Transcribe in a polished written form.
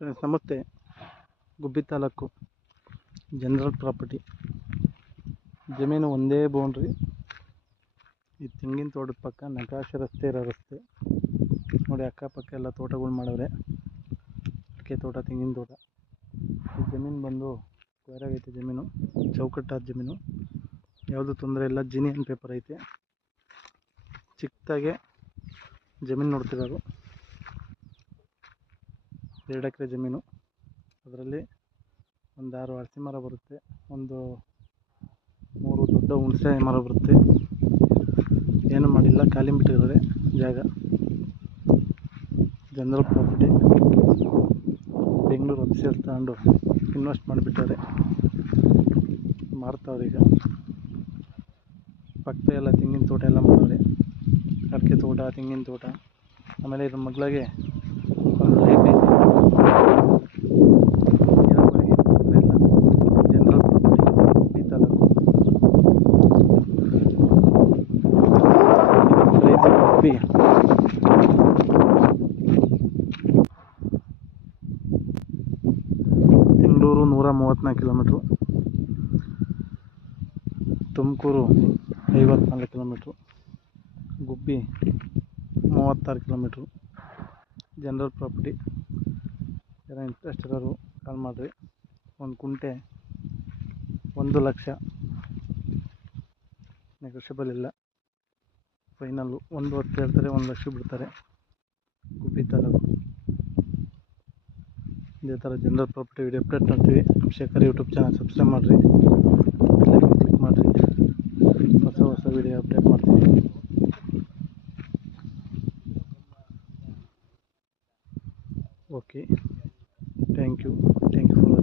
Friends ನಮಸ್ತೆ. ಗುಬ್ಬಿ taluk general property ಜಮೀನು ಒಂದೇ ಬೌಂಡ್ರಿ. ಈ ತೆಂಗಿನ ತೋಟದ ಪಕ್ಕ ನಕಾಶೆ ರಸ್ತೆ ಇರೋ ರಸ್ತೆ ನೋಡಿ. ಅಕ್ಕಪಕ್ಕ ಎಲ್ಲ ತೋಟಗಳು ಮಾಡವ್ರೆ. ಅಡಿಕೆ ತೋಟ, ತೆಂಗಿನ ತೋಟ. ಈ ಜಮೀನು ಬಂದು ಸ್ಕ್ವೇರ್ ಆಗೈತೆ. ಜಮೀನು ಚೌಕಟ್ಟಾದ ಜಮೀನು, ಯಾವುದು ತೊಂದರೆ ಇಲ್ಲ. ಜಿನಿಯನ್ ಪೇಪರ್ ಐತೆ. ಚಿಕ್ಕದಾಗೆ ಜಮೀನು ನೋಡ್ತಿರೋದು. 2 ಎಕರೆ ಜಮೀನು. ಅದರಲ್ಲಿ ಒಂದು 6 ಹಲಸೆ ಮರ ಬರುತ್ತೆ, ಒಂದು 3 ದೊಡ್ಡ ಹುಣಸೆ ಮರ ಬರುತ್ತೆ. ಏನು ಮಾಡಿಲ್ಲ, ಖಾಲಿ ಬಿಟ್ಟಿದ್ದಾರೆ ಜಾಗ. General property. ಬೆಂಗಳೂರು ಅಫಿಸಿಯಲ್ ತಗೊಂಡು ಇನ್ವೆಸ್ಟ್ ಮಾಡಿಬಿಟ್ಟಾರೆ, ಮಾರ್ತಾವ್ರೆ ಈಗ. ಪಕ್ಕ ಎಲ್ಲ ತೆಂಗಿನ ತೋಟ ಎಲ್ಲ ಮಾಡವ್ರೆ. ಅಡಿಕೆ ತೋಟ, ತೆಂಗಿನ ತೋಟ. ಆಮೇಲೆ ಇದ್ರ ಮಗ್ಳಾಗೆ ಒಂದು ಲೇಕ್ ಐತೆ. ನೀರಾವರಿಗೆ ತೊಂದರೆ ಇಲ್ಲ. ಜನರಲ್ ಪ್ರಾಪರ್ಟಿ, ಗುಬ್ಬಿ ತಾಲೂಕು. ಗುಬ್ಬಿ ಬೆಂಗಳೂರು 134 ಕಿಲೋಮೀಟ್ರು, ತುಮಕೂರು 54 ಕಿಲೋಮೀಟ್ರು, ಗುಬ್ಬಿ 36 ಕಿಲೋಮೀಟ್ರು. General property. ಯಾರೋ ಇಂಟ್ರೆಸ್ಟ್ ಇರೋರು ಕಾಲ್ ಮಾಡಿರಿ. ಒಂದು ಕುಂಟೆ 1 ಲಕ್ಷ, ನೆಗೋಷಿಯಬಲ್ ಇಲ್ಲ. ಫೈನಲ್ಲು 1 ಹೇಳ್ತಾರೆ, 1 ಲಕ್ಷ ಬಿಡ್ತಾರೆ. ಗುಬ್ಬಿ ತಾಲೂಕು. ಇದೇ ಥರ ಜನರಲ್ ಪ್ರಾಪರ್ಟಿ ವಿಡಿಯೋ ಅಪ್ಡೇಟ್ ಮಾಡ್ತೀವಿ. ಶೇಖರ್ ಯೂಟ್ಯೂಬ್ ಚಾನಲ್ ಸಬ್ಸ್ಕ್ರೈಬ್ ಮಾಡಿರಿ, ಬೆಲ್ ಕ್ಲಿಕ್ ಮಾಡಿರಿ. ಹೊಸ ವಿಡಿಯೋ ಅಪ್ಡೇಟ್ ಮಾಡ್ತೀವಿ. Okay, thank you for